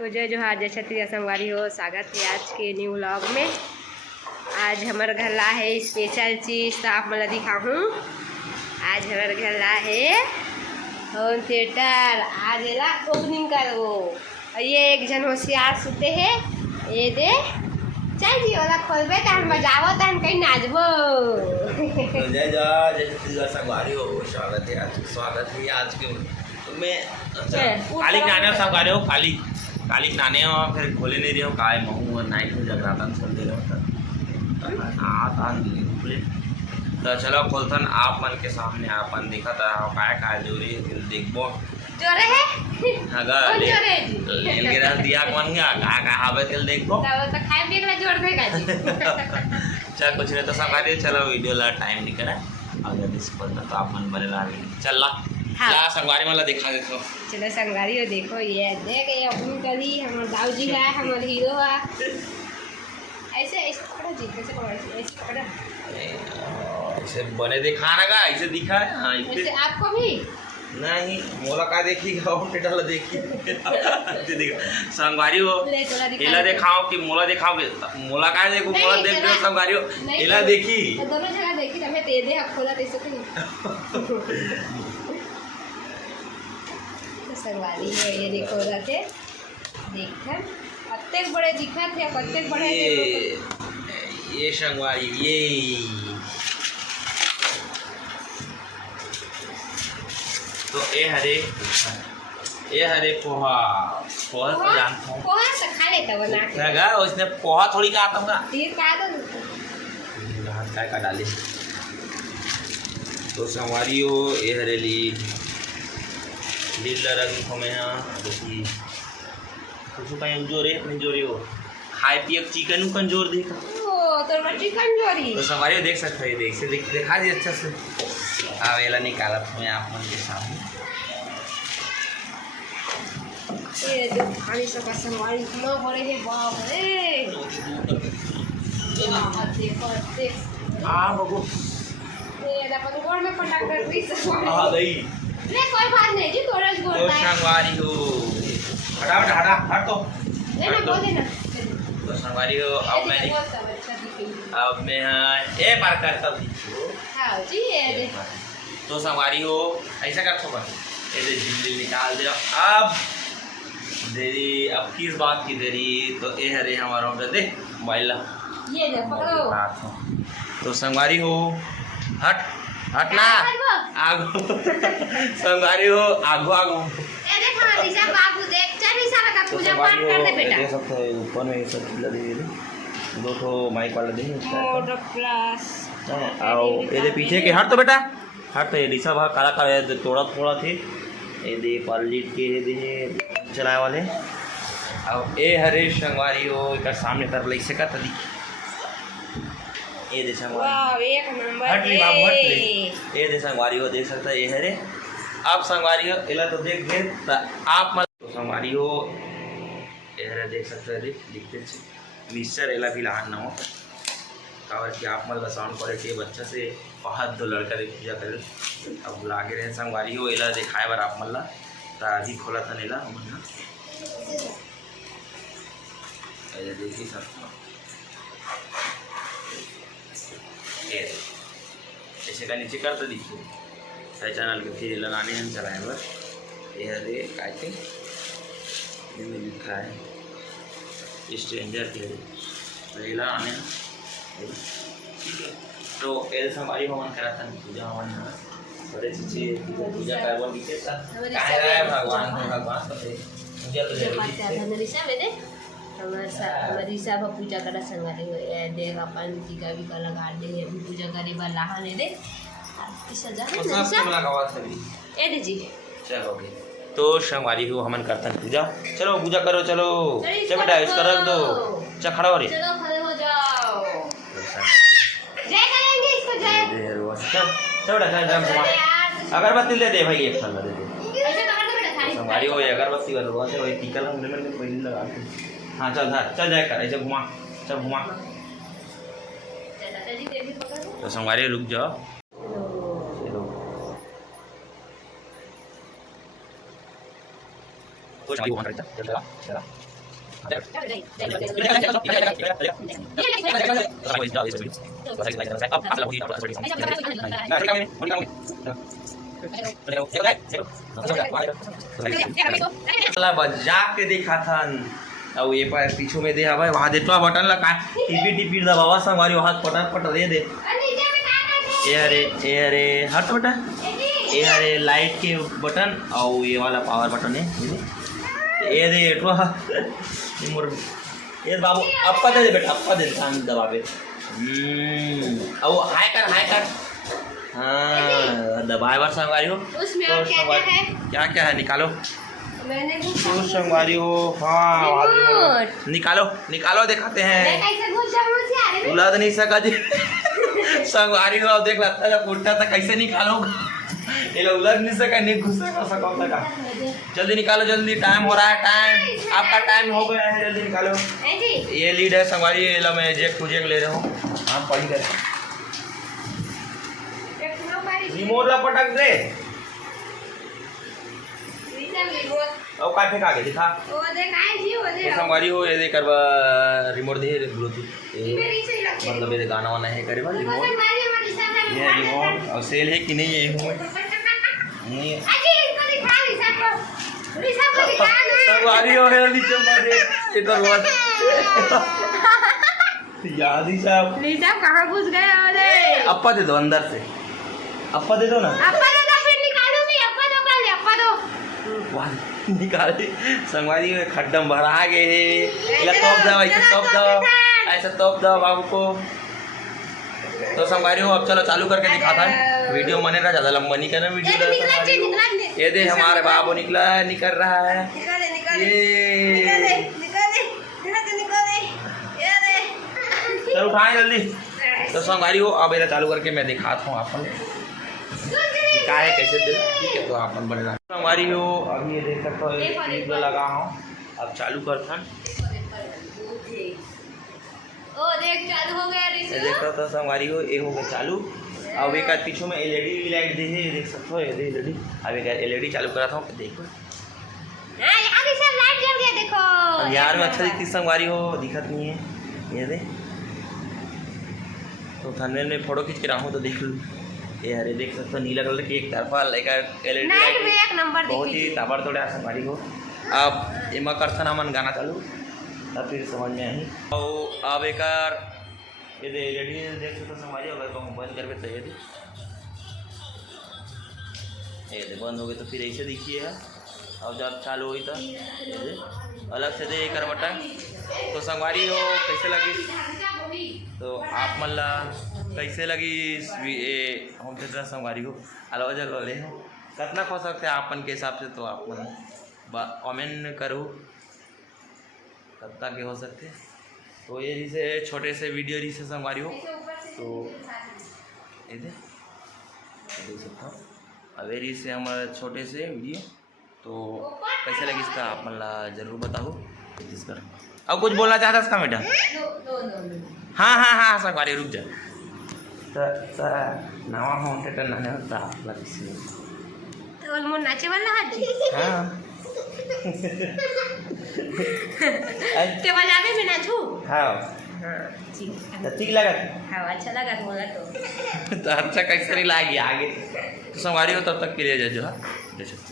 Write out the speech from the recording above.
तो जय जोहार जय छत्तीसगढ़ संगवारी हो, स्वागत है आज के न्यू व्लॉग में। आज हमारे घर ला है स्पेशल चीज़, तो आप मैं दिखाऊँ। आज हमारे घर ला है होम थिएटर। आज एला ओपनिंग करो। और ये एक जन होशियार सुते है, ये दे चल जी ओला खोलबे तो हम बजावो तो हम कहीं नाचबो। जय जय जय छत्तीसगढ़ संगवारी हो, स्वागत है आज के मैं काली नाने संगवारी हो। काली नाने हो फिर खोले नहीं रहे हो काय महू और नाइट में जगराता चल दे रहे तो चलो खोलथन आप मन के सामने आपन देखा था काय काय जोरी देखबो जोरे है अगर ले गिरा दिया कौन गया का हावे तेल देखबो तो खाए पिए के जोड़ देगा जी। चल कुछ नहीं तो संगवारी चलो वीडियो ला टाइम नहीं करा अगर दिस खोलता तो आप मन बने ला चल ला ला संगवारी वाला दिखा देखो। चलो संगवारी हो देखो, ये देख ये अपनी करी हमारे दाऊ जी है, हमारे हीरो है। ऐसे ऐसे पकड़ो जी, कैसे पकड़ो ऐसे पकड़ो ऐसे बने दिखाना का ऐसे दिखा है। हाँ ऐसे आपको भी नहीं मोला का देखी गाँव टेटल देखी संगवारी हो एला दिखाओ कि मोला दिखाओ मोला का देखो मोला देख दो संगवारी हो एला देखी दोनों जगह देखी हमें दे दे अब खोला कैसे तो संगवारी है ये देखो रखे देखकर कत्ते बड़े दिखा थे कत्ते बड़े ये संगवारी ये तो ये हरे पोहा पोहा तो जानता हूँ पोहा तो खा लेता बना के लगा उसने पोहा थोड़ी का आता होगा फिर का दो हाथ काय का डाले तो संगवारी हो ये हरेली लीला रंग को मैं देखिए कुछ कहीं जोरे अपनी जोरी हो खाए पिए चिकन कमजोर देखा ओ तो मच्छी कमजोरी तो संगवारी देख सकते हैं देख से दिखा दी अच्छा से आवेला निकाला मैं आप मन के सामने ये जो खाने से का संगवारी इतना बड़े है बाप रे देखो देख हाँ बगो ये दापा तो गोड़ में कंडक्टर पीस हाँ दही ले कोई बात नहीं जी थोड़ा सा तो संगवारी हो हटा हट तो लेना बोल देना तो संगवारी हो अब मैं ए बार करता हूँ हाँ जी ये दे तो संगवारी हो ऐसा कर छोड़ ये दे जिंदगी निकाल दे अब देरी अब किस बात की देरी तो ये हरे हमारा दे मोबाइल ये दे पकड़ो तो संगवारी हो हट हटना आगो संगवारी हो आगो आगो ए देखो निशा बाबू देख चल निशा का पूजा पाठ कर दे बेटा ये सब तो ऊपर में ये सब चीज दे दो ठो माइक वाला दे मोड प्लस आओ ये पीछे के हट तो बेटा हट तो ये निशा भाग काला काला थोड़ा थोड़ा थे ये दे पालिट के दे चलाए वाले अब ए हरे संगवारी हो एक सामने तर ले से का तदी ये दे संगवारी वाह एक नंबर हट ले बाबू हट ले ये दे संगवारी हो देख सकता है ये हरे आप संगवारी हो इला तो देख दे तो आप मत तो संगवारी हो ये हरे देख सकते हैं लिखते मिस्टर एला भी लहान ना हो कावर कि आप मतलब साउंड क्वालिटी बच्चा से बहुत दो लड़का दे पूजा करे अब बुला के रहे संगवारी हो एला दिखाए बार आप मल्ला ताजी खोला था नेला मन्ना ऐसे देखिए सब ऐसे का नीचे करते दीजिए सारे चैनल के फिर लगाने हम चलाए बस ये हरे काय थे इनमें लिखा है स्ट्रेंजर के पहला आने तो ऐसे हमारी भवन करा था पूजा हमारे बड़े चीज़ पूजा करवा नीचे था कह रहा है भगवान तो पूजा तो जरूरी है हमारी सब पूजा करा संगवारी हो ये देख अपन टीका भी का लगा दे अभी पूजा करे बा लाहा ने दे सजा तो सब तो लगावा था भी ए दे जी चलो ओके तो संगवारी हो हमन करतन पूजा चलो पूजा करो चलो चल बेटा इसका रख दो चल खड़ा हो रे चलो खड़े हो जाओ जय करेंगे इसको जय चल चल बेटा चल अगरबत्ती दे दे भाई एक फल दे दे ऐसे पकड़ के बेटा थाली संगवारी हो अगरबत्ती वाला वहां से वही टीका हमने मैंने पहले लगा के हाँ चल चल जाए कर ऐसे घुमा चल घुमा तो संगवारी रुक जाओ तो बजा के देखा था अब ये पर पीछू में दे हवा वहाँ दे तो बटन लगा टिपी टिपी दबावा संगवारी हाथ पटक पटक दे दे ए अरे हट बेटा ये अरे लाइट के बटन और ये वाला पावर बटन है ये दे ये बाबू अप्पा दे बेटा अप्पा दे कान दबावे अब हाय कर हाँ दबाए बार संगवारी हो उसमें तो क्या क्या है निकालो मैंने तो संगवारी हो हाँ निकालो निकालो दिखाते हैं उलाद नहीं सका जी संगवारी हो अब देख लगता जब उठा था कैसे निकालो ये लोग उलझ नहीं सका नहीं घुस सका जल्दी निकालो जल्दी टाइम हो रहा है टाइम आपका टाइम हो गया है जल्दी निकालो ये लीड है संगवारी ये लो मैं जेक टू जेक ले रहा हूँ आप पढ़ी कर रिमोट ला पटक दे और काटे का आगे दिखा ये संगवारी हो ये कर रिमोट दे ब्लूटूथ मतलब ये गाना वाना है करे रिमोट ये रिमोट और सेल है कि नहीं ये हूँ नहीं संगवारी हो है नीचे मारे इधर बात याद ही साहब कहाँ घुस गए अप्पा दे दो अंदर से अप्पा दे दो ना फिर निकालो भी अप्पा दो वाह निकाले संगवारी में खड्डम भरा गए या तोप दो ऐसे तोप दो बाबू को तो संगवारी हो अब चलो चालू करके दिखाता है वीडियो मने ना ज़्यादा लंबा नहीं करना वीडियो ये दे हमारे बाबू निकल रहा है ये चलो उठाएं जल्दी तो संगवारी हो अब ये चालू करके मैं दिखाता हूँ आपको क्या है कैसे दे ठीक है तो आप बने संगवारी हो अभी ये देख सकते हो क्लिप लगा हूँ अब चालू करता देख चालू हो गया देख रहा था संगवारी हो ये हो गया चालू अब एक पीछे में एलईडी लाइट दे है देख सकते हो ये एलईडी अब एक एलईडी चालू करा था देखो लाइट जल गया देखो यार में अच्छा दिखती संगवारी हो दिखत नहीं है ये दे तो थंबनेल में फोटो खींच के रहा हूँ तो देख लूँ ये अरे देख सकते हो नीला कलर की एक तरफा लेकर एलईडी एक नंबर बहुत ही ताबड़ तोड़े संगवारी हो अब इमा करथन हमन गाना चालू तब फिर समझ में आई और अब एक ये दे एलईडी देख सकते हो संगवारी अगर तो बंद करके तो ये दे बंद हो गए तो फिर ऐसे दिखिए है अब जब चालू हुई तो अलग से दे एक बटन तो संगवारी हो कैसे लगी तो आप मतलब कैसे लगी होम थिएटर संगवारी हो अलग अलग वाले हो कितना खो सकते हैं आपन के हिसाब से तो आप कमेंट करो कितना के हो सकते तो ये जिसे छोटे से वीडियो जिसे संगवारी हो तो ये देख सकता हूँ अवेरी से हमारे छोटे से वीडियो तो कैसे लगी इसका आप मतलब ज़रूर बताओ जिस कर अब कुछ बोलना चाहता इसका मैडम हाँ संगवारी रुक जा नवा होम थिएटर नाने होता तो मोर नाचे वाला है हाँ ते बजावे में नाचू हाँ ठीक लगा हाँ अच्छा लगा बोला तो अच्छा कैसे नहीं लागी आगे तो संगवारी हो तब तक के लिए जो है